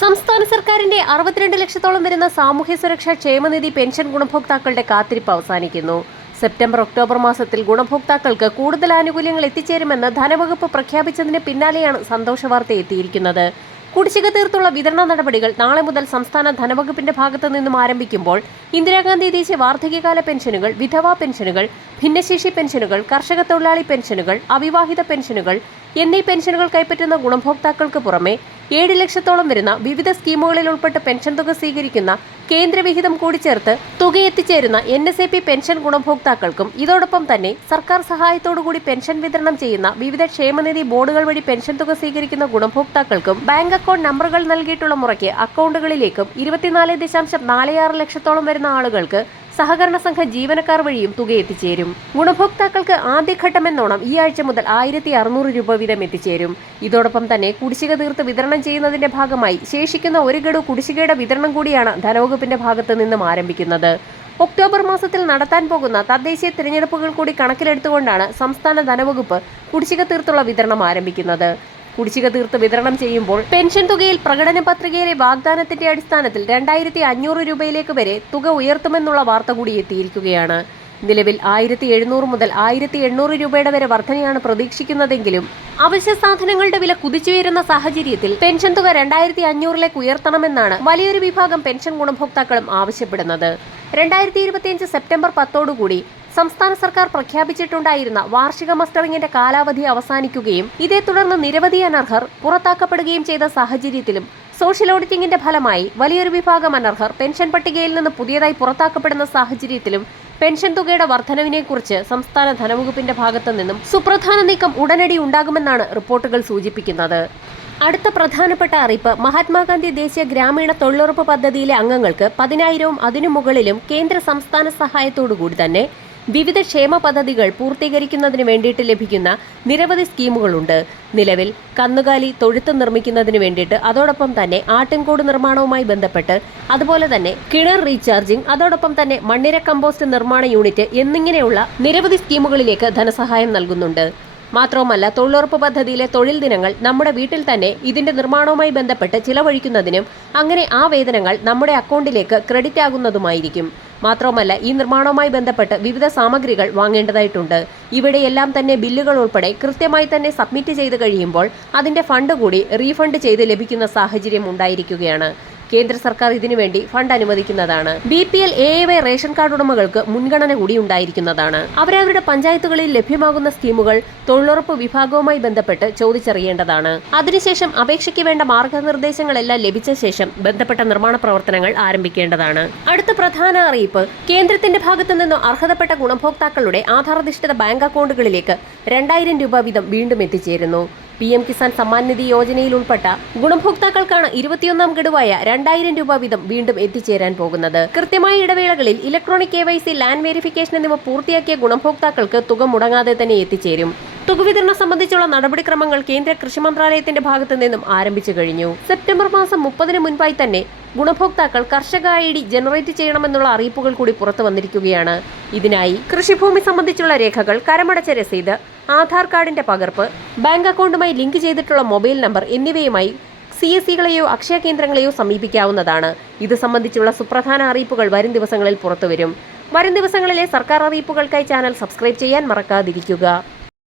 സംസ്ഥാന സർക്കാരിന്റെ 62 ലക്ഷത്തോളം വരുന്ന സാമൂഹ്യ സുരക്ഷാ ക്ഷേമനിധി പെൻഷൻ ഗുണഭോക്താക്കളുടെ കാത്തിരിപ്പ് അവസാനിക്കുന്നു. സെപ്റ്റംബർ ഒക്ടോബർ മാസത്തിൽ ഗുണഭോക്താക്കൾക്ക് കൂടുതൽ ആനുകൂല്യങ്ങൾ എത്തിച്ചേരുമെന്ന് ധനവകുപ്പ് പ്രഖ്യാപിച്ചതിന് പിന്നാലെയാണ് സന്തോഷ വാർത്ത എത്തിയിരിക്കുന്നത്. കുടിശ്ശിക തീർത്തുള്ള വിതരണ നടപടികൾ നാളെ മുതൽ സംസ്ഥാന ധനവകുപ്പിന്റെ ഭാഗത്തു നിന്നും ആരംഭിക്കുമ്പോൾ ഇന്ദിരാഗാന്ധി ദേശീയ വാർദ്ധക്യകാല പെൻഷനുകൾ, വിധവാ പെൻഷനുകൾ, ഭിന്നശേഷി പെൻഷനുകൾ, കർഷക തൊഴിലാളി പെൻഷനുകൾ, അവിവാഹിത പെൻഷനുകൾ എന്നീ പെൻഷനുകൾ കൈപ്പറ്റുന്ന ഗുണഭോക്താക്കൾക്ക് പുറമെ 7 ലക്ഷത്തോളം വരുന്ന വിവിധ സ്കീമുകളിൽ ഉൾപ്പെട്ട് പെൻഷൻ തുക സ്വീകരിക്കുന്ന കേന്ദ്രവിഹിതം കൂടി ചേർത്ത് തുക എത്തിച്ചേരുന്ന NSAP പെൻഷൻ ഗുണഭോക്താക്കൾക്കും ഇതോടൊപ്പം തന്നെ സർക്കാർ സഹായത്തോടുകൂടി പെൻഷൻ വിതരണം ചെയ്യുന്ന വിവിധ ക്ഷേമനിധി ബോർഡുകൾ വഴി പെൻഷൻ തുക സ്വീകരിക്കുന്ന ഗുണഭോക്താക്കൾക്കും ബാങ്ക് അക്കൗണ്ട് നമ്പറുകൾ നൽകിയിട്ടുള്ള മുറയ്ക്ക് അക്കൗണ്ടുകളിലേക്കും 24.46 ലക്ഷത്തോളം വരുന്ന ആളുകൾക്ക് സഹകരണ സംഘ ജീവനക്കാർ വഴിയും തുക എത്തിച്ചേരും. ഗുണഭോക്താക്കൾക്ക് ആദ്യഘട്ടമെന്നോണം ഈ ആഴ്ച മുതൽ 1600 രൂപ വീതം എത്തിച്ചേരും. ഇതോടൊപ്പം തന്നെ കുടിശ്ശിക തീർത്ത് വിതരണം ചെയ്യുന്നതിന്റെ ഭാഗമായി ശേഷിക്കുന്ന ഒരു ഗഡു കുടിശ്ശികയുടെ വിതരണം കൂടിയാണ് ധനവകുപ്പിന്റെ ഭാഗത്തു നിന്നും ആരംഭിക്കുന്നത്. ഒക്ടോബർ മാസത്തിൽ നടത്താൻ പോകുന്ന തദ്ദേശീയ തിരഞ്ഞെടുപ്പുകൾ കൂടി കണക്കിലെടുത്തുകൊണ്ടാണ് സംസ്ഥാന ധനവകുപ്പ് കുടിശ്ശിക തീർത്തുള്ള വിതരണം ആരംഭിക്കുന്നത്. കുടിശ്ശിക തീർത്ത് വിതരണം ചെയ്യുമ്പോൾ പെൻഷൻ തുകയിൽ പ്രകടന പത്രികയിലെ വാഗ്ദാനത്തിന്റെ അടിസ്ഥാനത്തിൽ 2500 രൂപയിലേക്ക് വരെ തുക ഉയർത്തുമെന്നുള്ള വാർത്ത കൂടി എത്തിയിരിക്കുകയാണ്. നിലവിൽ 1700 മുതൽ 1800 രൂപയുടെ വരെ വർധനയാണ് പ്രതീക്ഷിക്കുന്നതെങ്കിലും അവശ്യ സാധനങ്ങളുടെ വില കുതിച്ചുയരുന്ന സാഹചര്യത്തിൽ പെൻഷൻ തുക 2500ലേക്ക് ഉയർത്തണമെന്നാണ് വലിയൊരു വിഭാഗം പെൻഷൻ ഗുണഭോക്താക്കളും ആവശ്യപ്പെടുന്നത്. 2025 സെപ്റ്റംബർ 10 സംസ്ഥാന സർക്കാർ പ്രഖ്യാപിച്ചിട്ടുണ്ടായിരുന്ന വാർഷിക മസ്റ്ററിംഗിന്റെ കാലാവധി അവസാനിക്കുകയും ഇതേ തുടർന്ന് നിരവധി അനർഹർ പുറത്താക്കപ്പെടുകയും ചെയ്ത സാഹചര്യത്തിലും സോഷ്യൽ ഓഡിറ്റിംഗിന്റെ ഫലമായി വലിയൊരു വിഭാഗം അനർഹർ പെൻഷൻ പട്ടികയിൽ നിന്ന് പുതിയതായി പുറത്താക്കപ്പെടുന്ന സാഹചര്യത്തിലും പെൻഷൻ തുകയുടെ വർധനവിനെക്കുറിച്ച് സംസ്ഥാന ധനവകുപ്പിന്റെ ഭാഗത്തു നിന്നും സുപ്രധാന നീക്കം ഉടനടി ഉണ്ടാകുമെന്നാണ് റിപ്പോർട്ടുകൾ സൂചിപ്പിക്കുന്നത്. അടുത്ത പ്രധാനപ്പെട്ട അറിയിപ്പ്, മഹാത്മാഗാന്ധി ദേശീയ ഗ്രാമീണ തൊഴിലുറപ്പ് പദ്ധതിയിലെ അംഗങ്ങൾക്ക് 10,000-ഉം അതിനു മുകളിലും കേന്ദ്ര സംസ്ഥാന സഹായത്തോടുകൂടി തന്നെ വിവിധ ക്ഷേമ പദ്ധതികൾ പൂർത്തീകരിക്കുന്നതിന് വേണ്ടിയിട്ട് ലഭിക്കുന്ന നിരവധി സ്കീമുകളുണ്ട്. നിലവിൽ കന്നുകാലി തൊഴുത്ത് നിർമ്മിക്കുന്നതിന് വേണ്ടിയിട്ട്, അതോടൊപ്പം തന്നെ ആട്ടിൻകൂട് നിർമ്മാണവുമായി ബന്ധപ്പെട്ട്, അതുപോലെ തന്നെ കിണർ റീചാർജിംഗ്, അതോടൊപ്പം തന്നെ മണ്ണിര കമ്പോസ്റ്റ് നിർമ്മാണ യൂണിറ്റ് എന്നിങ്ങനെയുള്ള നിരവധി സ്കീമുകളിലേക്ക് ധനസഹായം നൽകുന്നുണ്ട്. മാത്രവുമല്ല, തൊഴിലുറപ്പ് പദ്ധതിയിലെ തൊഴിൽ ദിനങ്ങൾ നമ്മുടെ വീട്ടിൽ തന്നെ ഇതിന്റെ നിർമ്മാണവുമായി ബന്ധപ്പെട്ട് ചിലവഴിക്കുന്നതിനും അങ്ങനെ ആ വേതനങ്ങൾ നമ്മുടെ അക്കൗണ്ടിലേക്ക് ക്രെഡിറ്റ് ആകുന്നതുമായിരിക്കും. മാത്രവുമല്ല, ഈ നിർമ്മാണവുമായി ബന്ധപ്പെട്ട് വിവിധ സാമഗ്രികൾ വാങ്ങേണ്ടതായിട്ടുണ്ട്. ഇവിടെയെല്ലാം തന്നെ ബില്ലുകൾ ഉൾപ്പെടെ കൃത്യമായി തന്നെ സബ്മിറ്റ് ചെയ്ത് കഴിയുമ്പോൾ അതിന്റെ ഫണ്ട് കൂടി റീഫണ്ട് ചെയ്ത് ലഭിക്കുന്ന സാഹചര്യം ഉണ്ടായിരിക്കുകയാണ്. കേന്ദ്ര സർക്കാർ ഇതിനുവേണ്ടി ഫണ്ട് അനുവദിക്കുന്നതാണ്. BPL AAY റേഷൻ കാർഡ് ഉടമകൾക്ക് മുൻഗണന കൂടി ഉണ്ടായിരിക്കുന്നതാണ്. അവരവരുടെ പഞ്ചായത്തുകളിൽ ലഭ്യമാകുന്ന സ്കീമുകൾ തൊഴിലുറപ്പ് വിഭാഗവുമായി ബന്ധപ്പെട്ട് ചോദിച്ചറിയേണ്ടതാണ്. അതിനുശേഷം അപേക്ഷയ്ക്ക് വേണ്ട മാർഗനിർദ്ദേശങ്ങളെല്ലാം ലഭിച്ച ശേഷം ബന്ധപ്പെട്ട നിർമ്മാണ പ്രവർത്തനങ്ങൾ ആരംഭിക്കേണ്ടതാണ്. അടുത്ത പ്രധാന അറിയിപ്പ്, കേന്ദ്രത്തിന്റെ ഭാഗത്തു നിന്ന് അർഹതപ്പെട്ട ഗുണഭോക്താക്കളുടെ ആധാരധിഷ്ഠിത ബാങ്ക് അക്കൗണ്ടുകളിലേക്ക് 2000 രൂപ വീതം വീണ്ടും എത്തിച്ചേരുന്നു. PM കിസാൻ സമ്മാൻ നിധി യോജനയിൽ ഉൾപ്പെട്ട ഗുണഭോക്താക്കൾക്കാണ് 21ാം ഗഡുവായ 2000 രൂപ വീതം വീണ്ടും എത്തിച്ചേരാൻ പോകുന്നത്. കൃത്യമായ ഇടവേളകളിൽ ഇലക്ട്രോണിക് KYC, ലാൻഡ് വെരിഫിക്കേഷൻ എന്നിവ പൂർത്തിയാക്കിയ ഗുണഭോക്താക്കൾക്ക് തുക മുടങ്ങാതെ തന്നെ എത്തിച്ചേരും. തുക വിതരണം സംബന്ധിച്ചുള്ള നടപടിക്രമങ്ങൾ കേന്ദ്ര കൃഷി മന്ത്രാലയത്തിന്റെ ഭാഗത്തു നിന്നും ആരംഭിച്ചു കഴിഞ്ഞു. സെപ്റ്റംബർ മാസം 30-ന് മുൻപായി തന്നെ ഗുണഭോക്താക്കൾ കർഷക ID ജനറേറ്റ് ചെയ്യണമെന്നുള്ള അറിയിപ്പുകൾ കൂടി പുറത്തു വന്നിരിക്കുകയാണ്. ഇതിനായി കൃഷിഭൂമി സംബന്ധിച്ചുള്ള രേഖകൾ, കരമടച്ച രസീത്, ആധാർ കാർഡിന്റെ പകർപ്പ്, ബാങ്ക് അക്കൗണ്ടുമായി ലിങ്ക് ചെയ്തിട്ടുള്ള മൊബൈൽ നമ്പർ എന്നിവയുമായി CSCകളെയോ അക്ഷയ കേന്ദ്രങ്ങളെയോ സമീപിക്കാവുന്നതാണ്. ഇത് സംബന്ധിച്ചുള്ള സുപ്രധാന അറിയിപ്പുകൾ വരും ദിവസങ്ങളിൽ പുറത്തുവരും. വരും ദിവസങ്ങളിലെ സർക്കാർ അറിയിപ്പുകൾക്കായി ചാനൽ സബ്സ്ക്രൈബ് ചെയ്യാൻ മറക്കാതിരിക്കുക.